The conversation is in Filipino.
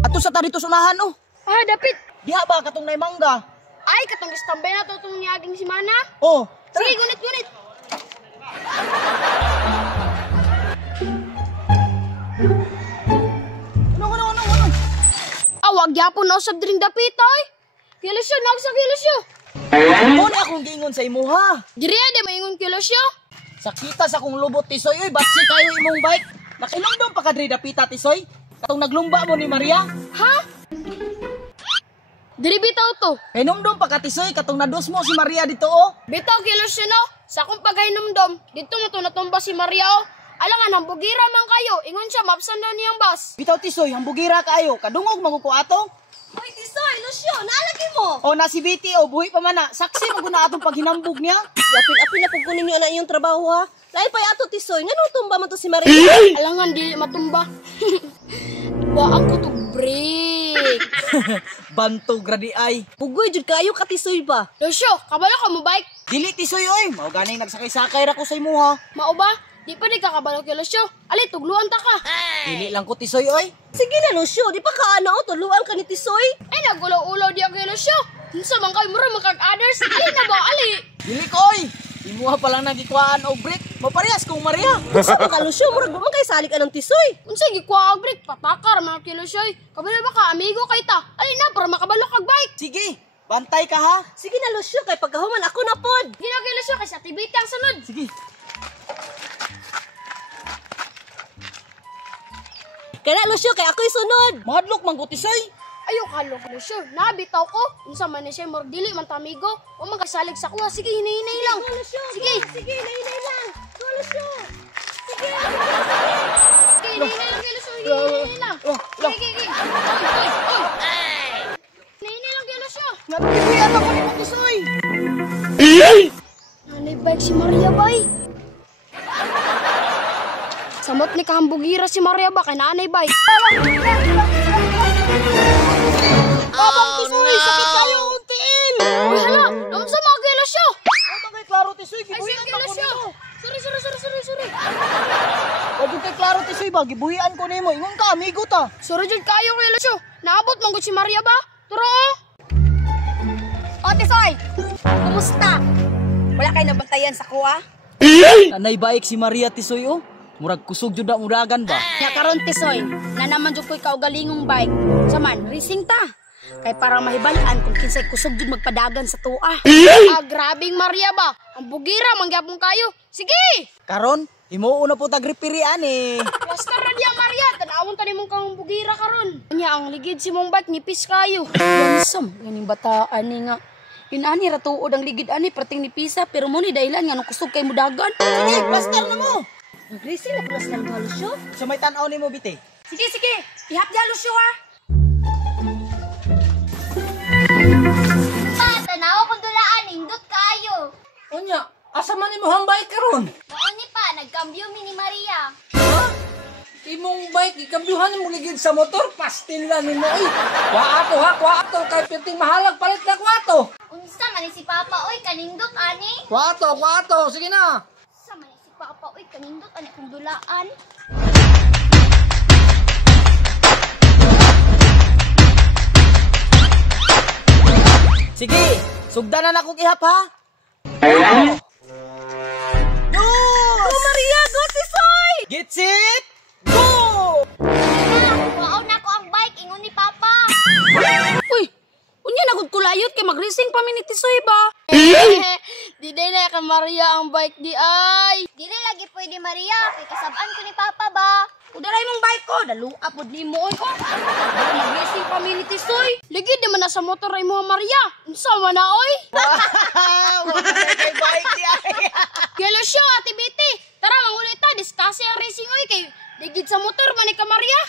Ato sa tari to sunahan, oh. Ah, dapit. Diha ba katong nay mangga? Ay, katong istambay na to itong niyaging si Mana. Oh, Sige, gunit. Ano? Awag yapon na usab dring dapit, ay. Kilos yun, nagsakilos yun. Mo na akong gingon sa imo ha. Diri ade maingon kilos yun. Sakita sa kong lubot tisoy, oy, batsi kayo imong bike. Nakinomdom pa kadri dapita tisoy. Katong naglumba mo ni Maria. Ha? Diri bitaw to. Kainomdom pa ka tisoy, katong nadus mo si Maria dito oh. Bitaw kilos yun, no? Sa akong paghainumdom, dito mo to natumba si Maria, oh. Alangan, hambugira man kayo. Ingon siya, mapsan daw niyang bus. Bitaw tisoy, hambugira kayo. Kadungog maguko ato. Hoy, Tisoy, Lucio, naalagi mo. O na si Betty o buhi pa man na. Saksi maguna atong paghinambog niya. Apil-apil na pagkunin niyo na iyong trabaho ha. Lain pa ato Tisoy, nga nung tumba man to si Maria. Alangan, di matumba. Waan ko to break. Bantog gradi ay. Pugoy jud kayo ka Tisoy ba? Lucio, kabalo ka mo bike? Dili tisoy oy. Mao ganing nagsakay-sakay ra ko sa imo ha. Mao ba? Di pa di ka kabalo kay Lucio. Ali, tugluan ta ka. Dili lang ko tisoy oy. Sige na Lucio, di pa ka ano, tuluan ka ni Tisoy. Ay, nagulaw-ulaw di kay Lucio. Unsa man kay mura makag-others? Ali na ba, ali? Dili ko oy. Imuha pa lang nagikuhaan og break. Maparehas kong Maria. Sa ka Lucio, murag mo man kay salik anong Tisoy. Unsa gikuha og break? Patakar man kay Lucio. Kabalo ba ka amigo kay ta? Ali na para makabalo kag bike. Sige, bantay ka ha. Sige na Lucio, kay pagkahuman ako na pod. Gina kay Lucio kay sa activity ang sunod. Sige. Kaya Lucio, kay ako'y sunod. Mahadlok man ko tisoy. Ayo kalo kay Lucio. Nabitaw ko. Unsa man ni siya murag dili man tamigo. O man kasalig sa kuha. Sige, hinay-hinay lang. Go Lucio, Sige. Sige, nainay lang. Go Lucio. Sige. Sige, hinay-hinay lang kay Lucio. Hinay-hinay lang. Sige. Hinay-hinay lang kay Lucio. Nabibiyan ako ni mo tisoy. Nanay bike si Maria bay. Samot ni kahambugira si Maria ba kay nanay bike. Abang tisoy, sakit kayo untiin. Uy, hala. Namsa mga kay Lucio. Abang kay klaro tisoy, Ay, sige gibuhian kay pa ko Lucio. nimo. Sorry. Wag kay klaro tisoy ba, gibuhian ko nimo. Ingon ka amigo ta. Sorry jud kayo kay Lucio. Naabot man gud si Maria ba? Turo. O Tisoy, kumusta? Wala kayo nabantayan sa kuha? Nanay baik si Maria tisoy oh. Murag kusog jud na muragan ba? Nya karon Tisoy, na naman jud ko'y kaugalingong bike. Saman, racing ta. Kay para mahibalaan kung kinsay kusog jud magpadagan sa tuwa. Ah, grabing Maria ba? Ang bugira mangyapon kayo. Sige. Karon, imo una po tag-repiri ani. Plaster na diya Maria. Tanawon ta nimong kang bugira karon. Nya ang ligid si mong bike nipis kayo. Yansam, ganing bataan ni nga. Yun ani ratuod ang ligid ani perting ni pisa pero mo ni dahilan nga nung kusog kay mudagan. Sige, plaster na mo. Racing na plus ng Lucio. Sa may tan-aw nimo bite. Sige, ihap dia Lucio ha. Pa, tanaw kung dulaan, hindot kayo. Unya, asa man imo hambay karon? Noon ni pa, nagkambyo mi ni Maria. Ha? Imong bike ikambyuhan mo ligid sa motor, pastil na nimo oy. Wa ato kay piting mahalag palit na kwato. Unsa man ni si Papa, oy, kanindot ani. Kwato, sige na. Unsa man ni si Papa, oy, kanindot ani kung dulaan. Sige, sugdanan akong ihap ha. Go! Maria, go Tisoy! Get set, go! Wow na ko ang bike, ingon ni Papa. Uy, unya nagud kulayot kay mag-racing pa mi ni Tisoy ba? Di day na kay Maria ang bike di ay. Dili lagi pwede Maria, kay kasabaan ko ni Papa ba. Udaray mong bike ko, daluap pod nimo oy ko. Mag-racing pa mi ni Tisoy. Ligid naman na sa motor ay mo Maria. Unsa man na oy? Wow, kay bike di ay. Kay Lucio, Ate Betty. Tara mangulit ta, discuss ang racing oy kay ligid sa motor man ni ka Maria.